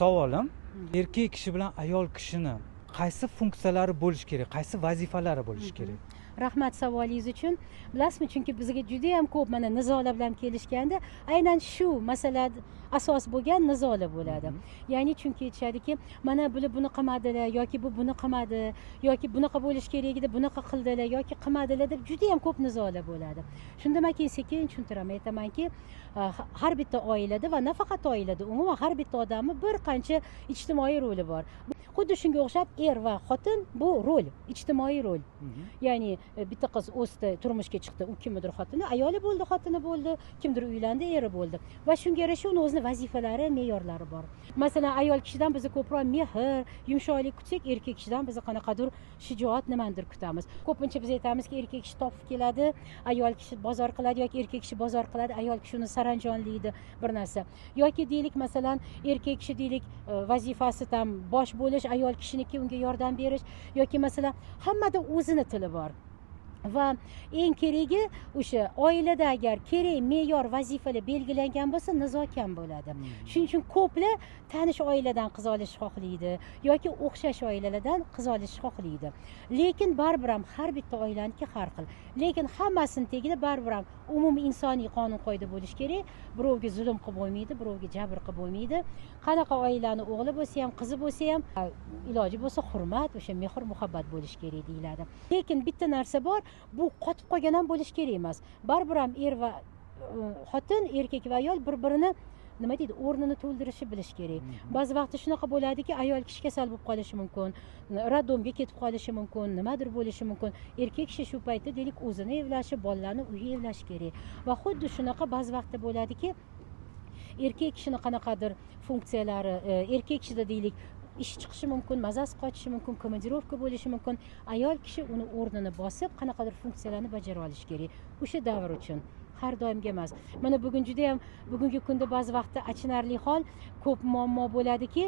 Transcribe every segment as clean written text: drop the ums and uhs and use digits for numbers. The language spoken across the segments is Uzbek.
Savolim, erkak kishi bilan ayol kishini qaysi funksiyalari bo'lishi kerak, qaysi vazifalari bo'lishi kerak? Rahmat savolingiz uchun. Bilasizmi, chunki bizga juda ham ko'p mana nizolar bilan kelishganda aynan shu masala asos bo'lgan nizolar bo'ladi. Ya'ni chunki aytishadiki, mana buni qilmadilar yoki bu buni qilmadi yoki bunaqa bo'lish kerak edi, bunaqa qildilar yoki qilmadilar deb juda ham ko'p nizolar bo'ladi. Shunda men sekin tushuntiraman, aytamanki, har bitta oilada va nafaqat oilada, umuman har bitta odamning bir qancha ijtimoiy roli bor. Xuddi shunga o'xshab er va xotin bu rol, ijtimoiy rol. Ya'ni bitta qiz o'sdi, turmushga chiqdi, u kimdir xotini, ayoli bo'ldi, xotini bo'ldi, kimdir uylandi, eri bo'ldi. Va shunga yarasha uni o'zining vazifalari, me'yorlari bor. Masalan, ayol kishidan biz ko'proq mehr, yumshoqlik kutsak, erkak kishidan biz qanaqadir shijoat nimandir kutamiz. Ko'pincha biz aytamizki, erkak kishi topib keladi, ayol kishi bozor qiladi yoki erkak kishi bozor qiladi, ayol kishi uni saranjonlaydi bir narsa. Yoki deylik, masalan, erkak kishi deylik vazifasi tam bosh bo'lish, ayol kishiniki unga yordam berish yoki masalan hammada o'zini tili bor. Va eng keragi o'sha oilada agar kerak me'yor vazifalar belgilangan bo'lsa, nizo kam bo'ladi. Shuning uchun ko'plar tanish oiladan qiz olish xohlaydi yoki o'xshash oilalardan qiz olish xohlaydi. Lekin baribir ham har bitta oilaniki har xil. Lekin hammasini tagida baribir ham umumiy insoniy qonun qoida bo'lishi kerak. Birovga zulm qilib bo'lmaydi, birovga jabr qilib bo'lmaydi. Qanaqa oilani o'g'li bo'lsa ham, qizi bo'lsa ham, iloji bo'lsa hurmat, o'sha mehr, muhabbat bo'lishi kerak deyiladi. Lekin bitta narsa bor, bu qotib qolgan ham bo'lishi kerak emas. Baribir ham er va xotin, erkak va ayol bir-birini nima deydi, o'rnini to'ldirishi bilish kerak. Ba'zi vaqtda shunaqa bo'ladiki, ayol kishi kasal bo'lib qolishi mumkin, raddomga ketib qolishi mumkin, nimadir bo'lishi mumkin. Erkak kishi shu paytda deylik o'zini evlashi, bolalarni uyiga evlashi kerak. Va xuddi shunaqa ba'zi vaqtda bo'ladiki, erkak kishini qanaqadir funksiyalari, erkak kishida deylik ish chiqishi mumkin, mazasi qochishi mumkin, komandirovka bo'lishi mumkin. Ayol kishi uni o'rnini bosib, qanaqadir funksiyalarni bajara olishi kerak. O'sha davr uchun. Har doimga emas. Mana bugun juda ham bugungi kunda ba'zi vaqtda achinarli hol, ko'p muammo bo'ladiki,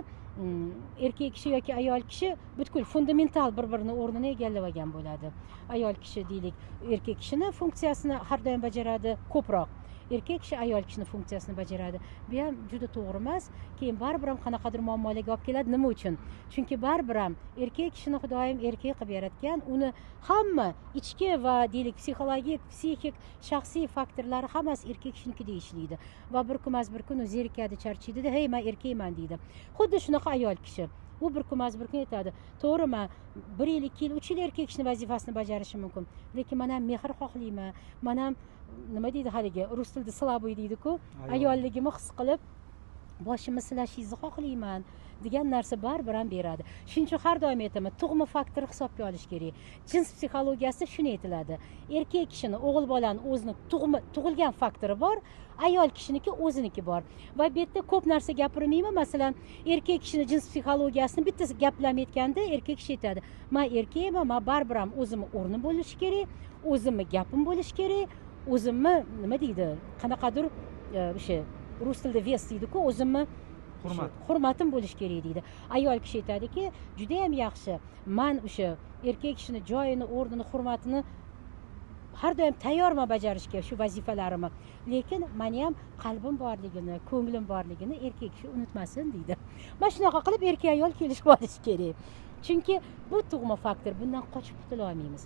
erkak kishi yoki ayol kishi butkul fundamental bir-birini o'rnini egallab olgan bo'ladi. Ayol kishi deylik, erkak kishini funksiyasini har doim bajaradi ko'proq. Erkak kishi ayol kishini funksiyasini bajaradi. Bu ham juda to'g'ri emas. Keyin baribir ham qanaqadir muammolarga olib keladi. Nima uchun? Chunki baribir ham erkak kishini Xudoyim erkak qilib yaratgan, uni hamma ichki va deylik psixologik, psixik, shaxsiy faktorlari hammasi erkak kishinikida ishlaydi. Va bir kun bir kun zerikadi, charchaydi-da, "Hey, men erkakman" deydi. Xuddi shunaqa ayol kishi. U bir kun bir kun aytadi, "To'g'ri, men 1 yil, 2 yil, 3 yil erkak kishining vazifasini bajarishi mumkin. Lekin men ham mehr xohlayman. Men ham nima deydi haligi rus tilida slaboy deydi-ku, ayolligimni his qilib boshimni silashingizni xohlayman" degan narsa baribir ham beradi. Shuning uchun har doim aytaman, tug'ma faktor hisobga olish kerak. Jins psixologiyasida shuni aytiladi. Erkak kishini, o'g'il bolani o'zini tug'ilgan faktori bor, ayol kishiniki o'ziniki bor. Va bu yerda ko'p narsa gapirmayman. Masalan, erkak kishini jins psixologiyasini bitta gap bilan aytganda, erkak kishi aytadi, "Men erkakman, men baribir ham o'zimni o'rnim bo'lishi kerak, o'zimni gapim bo'lishi kerak, o'zimni nima deydi, qanaqadir o'sha rus tilida ves deydi-ku, o'zimni hurmatim bo'lishi kerak" deydi. Ayol kishi aytadiki, "Juda ham yaxshi. Men o'sha erkak kishini joyini, o'rnini, hurmatini har doim tayyorman bajarishga shu vazifalarimni. Lekin meni ham qalbim borligini, ko'nglim borligini erkak kishi unutmasin" deydi. Mana shunaqa qilib erkak ayol kelishib olish kerak. Chunki bu tug'ma faktor, bundan qochib qutula olmaymiz.